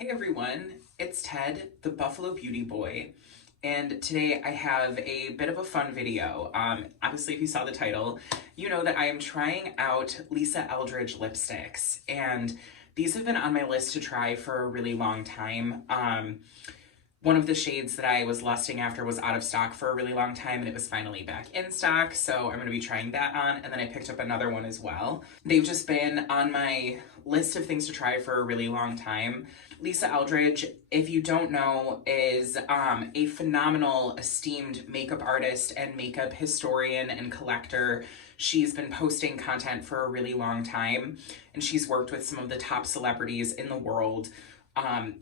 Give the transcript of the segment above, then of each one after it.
Hey everyone, it's Ted, the Buffalo Beauty Boy, and today I have a bit of a fun video. Obviously if you saw the title, you know that I am trying out Lisa Eldridge lipsticks, and these have been on my list to try for a really long time. One of the shades that I was lusting after was out of stock for a really long time, and it was finally back in stock, so I'm going to be trying that on, and then I picked up another one as well. They've just been on my list of things to try for a really long time. Lisa Eldridge, if you don't know, is a phenomenal, esteemed makeup artist and makeup historian and collector. She's been posting content for a really long time, and she's worked with some of the top celebrities in the world.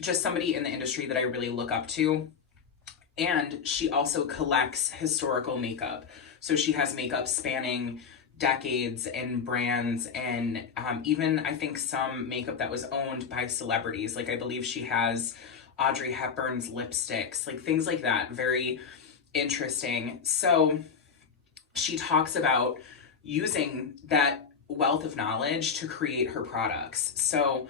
Just somebody in the industry that I really look up to. And she also collects historical makeup. So she has makeup spanning decades and brands, and even I think some makeup that was owned by celebrities. Like I believe she has Audrey Hepburn's lipsticks, like things like that. Very interesting. So she talks about using that wealth of knowledge to create her products. So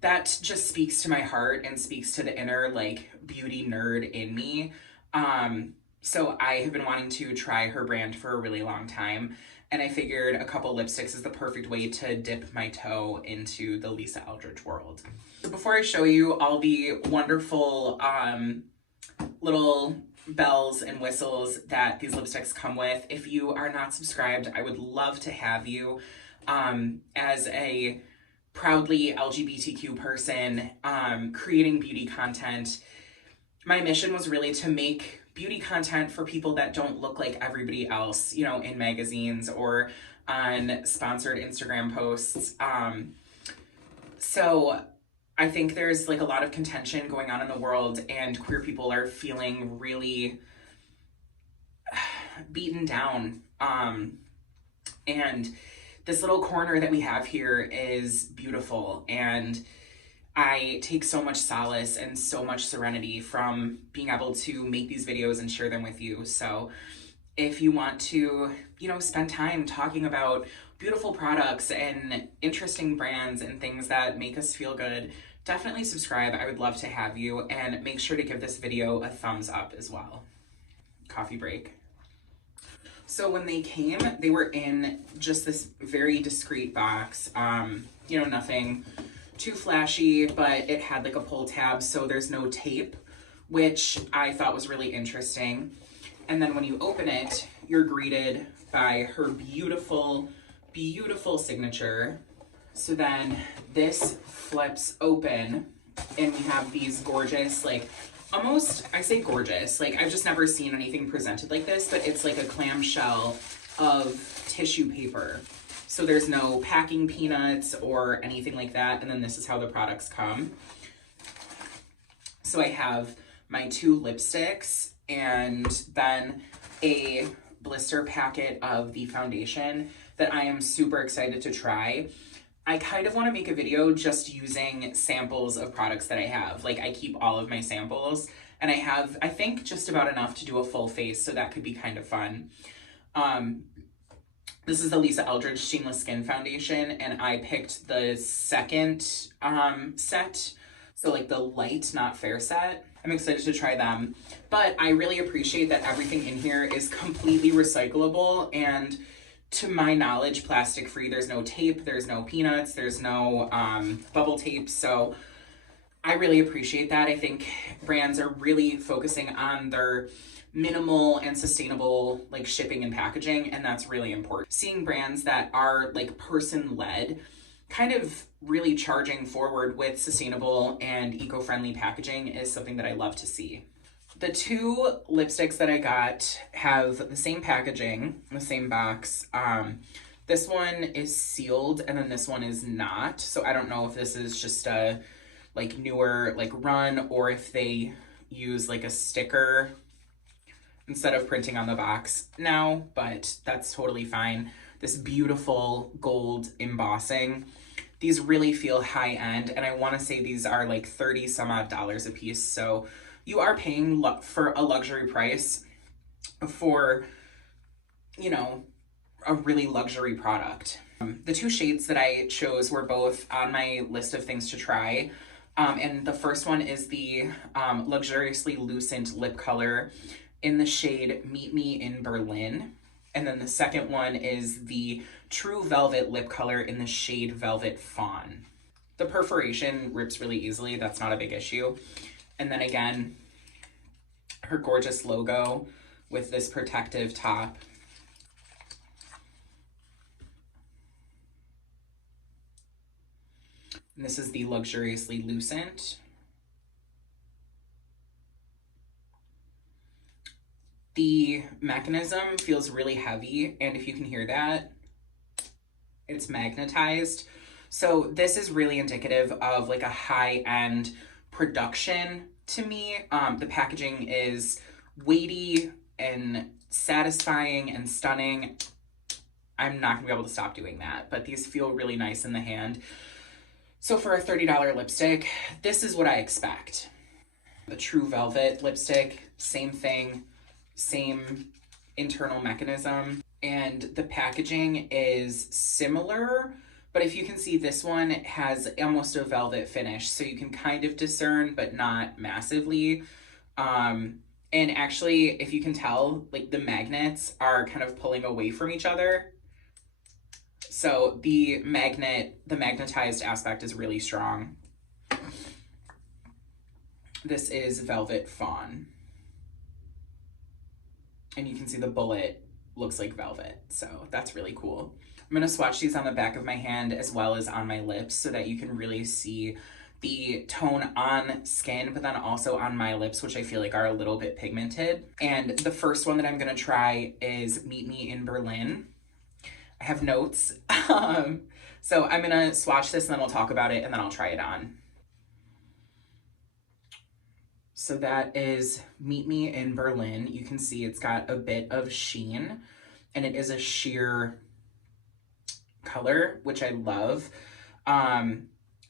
that just speaks to my heart and speaks to the inner like beauty nerd in me. So I have been wanting to try her brand for a really long time, and I figured a couple lipsticks is the perfect way to dip my toe into the Lisa Eldridge world. So before I show you all the wonderful little bells and whistles that these lipsticks come with, if you are not subscribed, I would love to have you. As a proudly LGBTQ person, creating beauty content, my mission was really to make beauty content for people that don't look like everybody else, you know, in magazines or on sponsored Instagram posts. So I think there's like a lot of contention going on in the world, and queer people are feeling really beaten down. And this little corner that we have here is beautiful, and I take so much solace and so much serenity from being able to make these videos and share them with you. So if you want to, you know, spend time talking about beautiful products and interesting brands and things that make us feel good, definitely subscribe. I would love to have you, and make sure to give this video a thumbs up as well. Coffee break. So when they came, they were in just this very discreet box. You know, nothing too flashy, but it had like a pull tab, so there's no tape, which I thought was really interesting. And then when you open it, you're greeted by her beautiful, beautiful signature. So then this flips open, and we have these gorgeous, like, almost, I say gorgeous, like I've just never seen anything presented like this, but it's like a clamshell of tissue paper. So there's no packing peanuts or anything like that. And then this is how the products come. So I have my 2 lipsticks and then a blister packet of the foundation that I am super excited to try. I kind of want to make a video just using samples of products that I have. Like I keep all of my samples, and I have, I think, just about enough to do a full face, so that could be kind of fun. This is the Lisa Eldridge Shameless Skin Foundation, and I picked the second set, so like the light, not fair set. I'm excited to try them, but I really appreciate that everything in here is completely recyclable, and to my knowledge, plastic free. There's no tape, there's no peanuts, there's no bubble tape, so I really appreciate that. I think brands are really focusing on their minimal and sustainable like shipping and packaging, and that's really important. Seeing brands that are like person-led, kind of really charging forward with sustainable and eco-friendly packaging is something that I love to see. The 2 lipsticks that I got have the same packaging, the same box. This one is sealed, and then this one is not. So I don't know if this is just a like newer like run, or if they use like a sticker instead of printing on the box now, but that's totally fine. This beautiful gold embossing. These really feel high end, and I want to say these are like 30 some odd dollars a piece. So you are paying for a luxury price for, you know, a really luxury product. The 2 shades that I chose were both on my list of things to try. And the first one is the Luxuriously Lucent lip color in the shade Meet Me in Berlin. And then the second one is the True Velvet lip color in the shade Velvet Fawn. The perforation rips really easily. That's not a big issue. And then again, her gorgeous logo with this protective top. And this is the Luxuriously Lucent. The mechanism feels really heavy, and if you can hear that, it's magnetized. So this is really indicative of like a high-end production to me. The packaging is weighty and satisfying and stunning. I'm not gonna be able to stop doing that, but these feel really nice in the hand. So for a $30 lipstick, this is what I expect. The True Velvet lipstick, same thing, same internal mechanism. And the packaging is similar, but if you can see, this one has almost a velvet finish, so you can kind of discern, but not massively. And actually, if you can tell, like the magnets are kind of pulling away from each other. So the magnetized aspect is really strong. This is Velvet Fawn. And you can see the bullet looks like velvet, so that's really cool. I'm gonna swatch these on the back of my hand as well as on my lips so that you can really see the tone on skin, but then also on my lips, which I feel like are a little bit pigmented. And the first one that I'm gonna try is Meet Me in Berlin. I have notes. So I'm gonna swatch this and then we'll talk about it and then I'll try it on. So that is Meet Me in Berlin. You can see it's got a bit of sheen and it is a sheer color, which I love.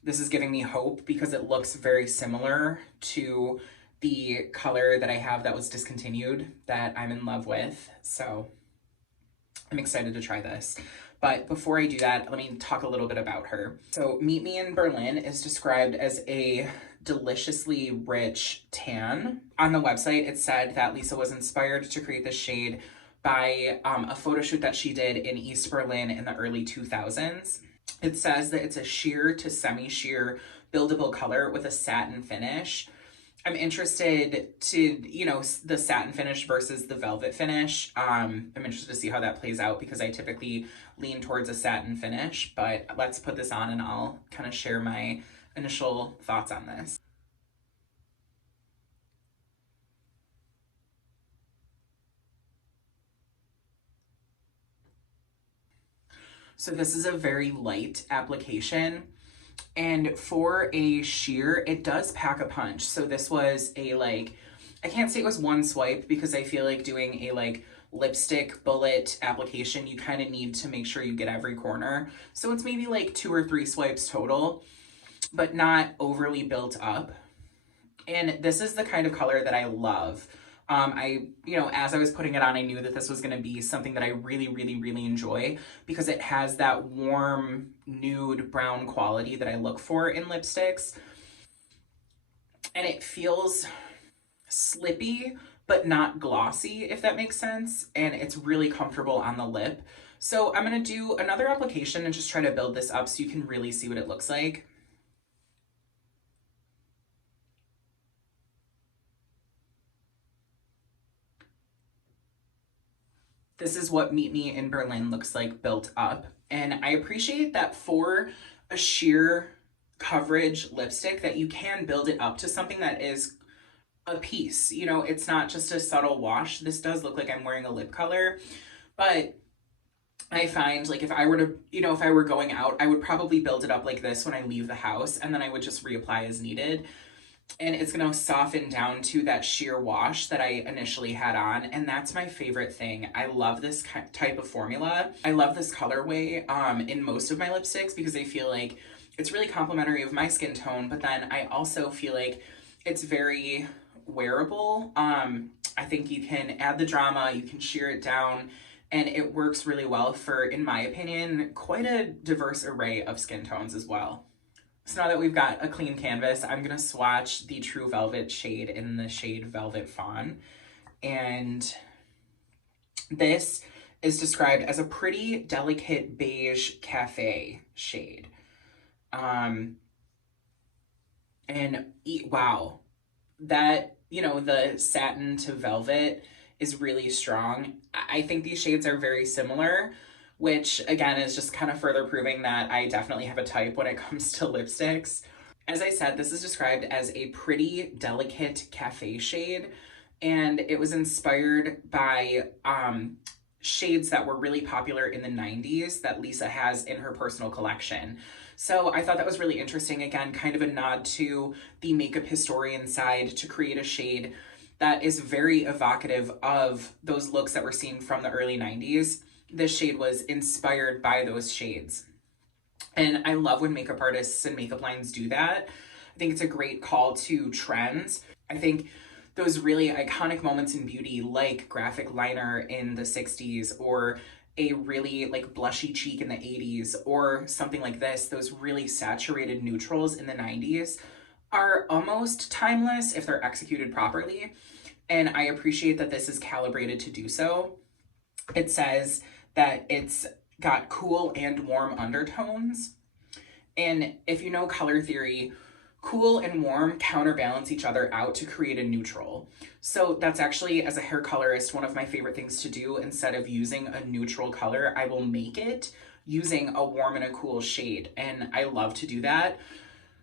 This is giving me hope because it looks very similar to the color that I have that was discontinued that I'm in love with. So I'm excited to try this. But before I do that, let me talk a little bit about her. So Meet Me in Berlin is described as a deliciously rich tan. On the website, it said that Lisa was inspired to create this shade by a photo shoot that she did in East Berlin in the early 2000s. It says that it's a sheer to semi-sheer buildable color with a satin finish. I'm interested to, you know, the satin finish versus the velvet finish. I'm interested to see how that plays out because I typically lean towards a satin finish, but let's put this on and I'll kind of share my initial thoughts on this. So this is a very light application. And for a sheer, it does pack a punch. So this was a like, I can't say it was one swipe because I feel like doing a like lipstick bullet application, you kind of need to make sure you get every corner. So it's maybe like 2 or 3 swipes total, but not overly built up. And this is the kind of color that I love. You know, as I was putting it on, I knew that this was going to be something that I really, really, really enjoy because it has that warm nude brown quality that I look for in lipsticks. And it feels slippy, but not glossy, if that makes sense. And it's really comfortable on the lip. So I'm going to do another application and just try to build this up so you can really see what it looks like. This is what Meet Me in Berlin looks like built up. And I appreciate that for a sheer coverage lipstick that you can build it up to something that is a piece. You know, it's not just a subtle wash. This does look like I'm wearing a lip color, but I find like if I were to, you know, if I were going out, I would probably build it up like this when I leave the house and then I would just reapply as needed. And it's going to soften down to that sheer wash that I initially had on. And that's my favorite thing. I love this type of formula. I love this colorway in most of my lipsticks because I feel like it's really complimentary of my skin tone. But then I also feel like it's very wearable. I think you can add the drama, you can sheer it down, and it works really well for, in my opinion, quite a diverse array of skin tones as well. So now that we've got a clean canvas, I'm gonna swatch the True Velvet shade in the shade Velvet Fawn. And this is described as a pretty delicate beige cafe shade. And wow, that, you know, the satin to velvet is really strong. I think these shades are very similar, which again is just kind of further proving that I definitely have a type when it comes to lipsticks. As I said, this is described as a pretty delicate cafe shade, and it was inspired by shades that were really popular in the 90s that Lisa has in her personal collection. So I thought that was really interesting. Again, kind of a nod to the makeup historian side to create a shade that is very evocative of those looks that we're seeing from the early 90s. This shade was inspired by those shades. And I love when makeup artists and makeup lines do that. I think it's a great call to trends. I think those really iconic moments in beauty, like graphic liner in the 60s, or a really like blushy cheek in the 80s, or something like this, those really saturated neutrals in the 90s, are almost timeless if they're executed properly. And I appreciate that this is calibrated to do so. It says that it's got cool and warm undertones. And if you know color theory, cool and warm counterbalance each other out to create a neutral. So that's actually, as a hair colorist, one of my favorite things to do. Instead of using a neutral color, I will make it using a warm and a cool shade. And I love to do that.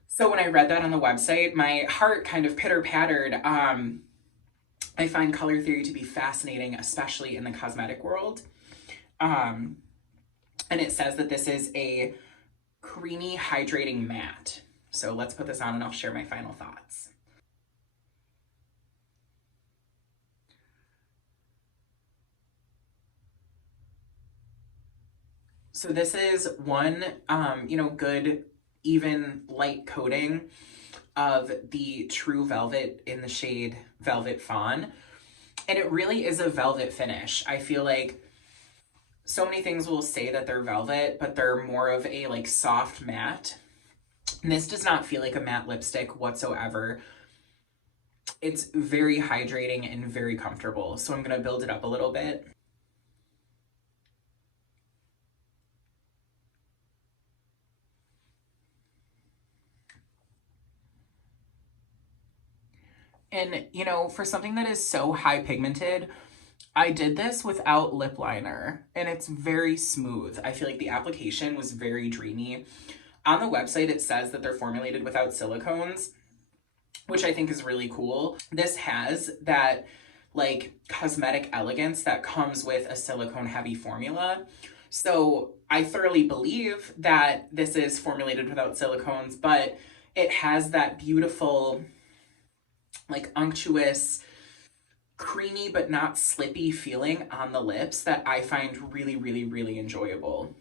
So when I read that on the website, my heart kind of pitter-pattered. I find color theory to be fascinating, especially in the cosmetic world. And it says that this is a creamy hydrating matte. So let's put this on and I'll share my final thoughts. So this is one, you know, good, even light coating of the True Velvet in the shade Velvet Fawn. And it really is a velvet finish. I feel like so many things will say that they're velvet, but they're more of a like soft matte. And this does not feel like a matte lipstick whatsoever. It's very hydrating and very comfortable. So I'm gonna build it up a little bit. And, you know, for something that is so high pigmented, I did this without lip liner and it's very smooth. I feel like the application was very dreamy. On the website, it says that they're formulated without silicones, which I think is really cool. This has that like cosmetic elegance that comes with a silicone heavy formula. So I thoroughly believe that this is formulated without silicones, but it has that beautiful, like unctuous, creamy but not slippy feeling on the lips that I find really, really, really enjoyable.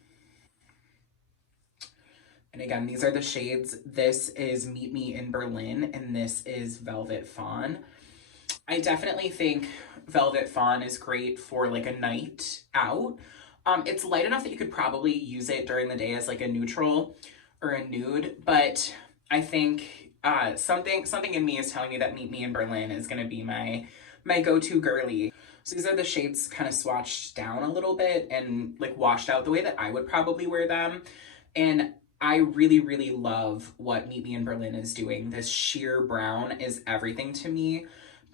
And again, these are the shades. This is Meet Me in Berlin and this is Velvet Fawn. I definitely think Velvet Fawn is great for like a night out. It's light enough that you could probably use it during the day as like a neutral or a nude, but I think something in me is telling me that Meet Me in Berlin is going to be my go-to girly. So these are the shades kind of swatched down a little bit and like washed out the way that I would probably wear them. And I really, really love what Meet Me in Berlin is doing. This sheer brown is everything to me.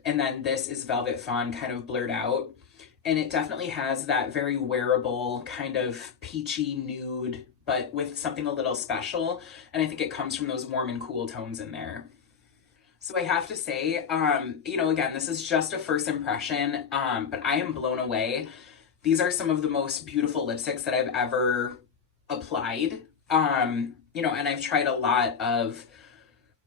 And then this is Velvet Fawn kind of blurred out. And it definitely has that very wearable kind of peachy nude, but with something a little special. And I think it comes from those warm and cool tones in there. So I have to say, you know, again, this is just a first impression, but I am blown away. These are some of the most beautiful lipsticks that I've ever applied. You know, and I've tried a lot of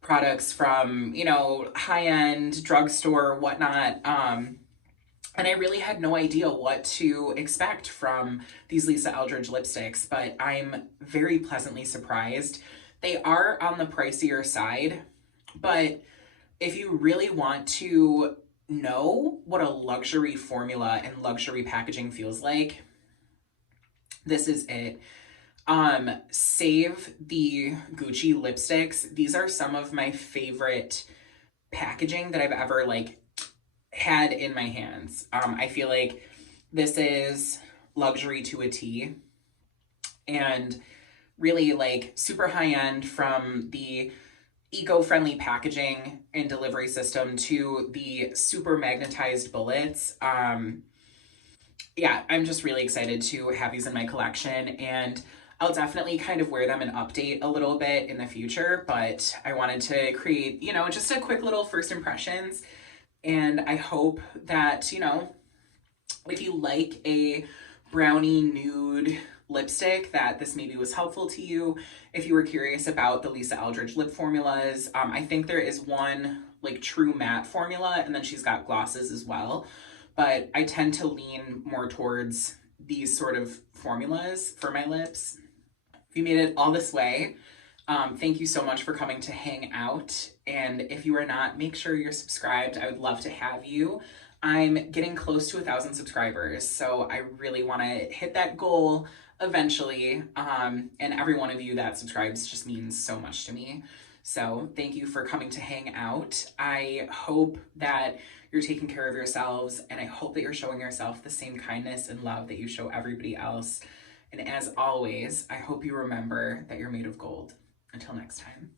products from, you know, high-end drugstore, whatnot. And I really had no idea what to expect from these Lisa Eldridge lipsticks, but I'm very pleasantly surprised. They are on the pricier side, but if you really want to know what a luxury formula and luxury packaging feels like, this is it. Save the Gucci lipsticks. These are some of my favorite packaging that I've ever like had in my hands. I feel like this is luxury to a T, and really like super high end, from the eco-friendly packaging and delivery system to the super magnetized bullets. Yeah, I'm just really excited to have these in my collection, and I'll definitely kind of wear them and update a little bit in the future, but I wanted to create, you know, just a quick little first impressions. And I hope that, you know, if you like a brownie nude lipstick, that this maybe was helpful to you. If you were curious about the Lisa Eldridge lip formulas, I think there is one like true matte formula, and then she's got glosses as well. But I tend to lean more towards these sort of formulas for my lips. If you made it all this way, thank you so much for coming to hang out. And if you are not, make sure you're subscribed. I would love to have you. I'm getting close to 1,000 subscribers, so I really want to hit that goal eventually. And every one of you that subscribes just means so much to me. So thank you for coming to hang out. I hope that you're taking care of yourselves, and I hope that you're showing yourself the same kindness and love that you show everybody else. And as always, I hope you remember that you're made of gold. Until next time.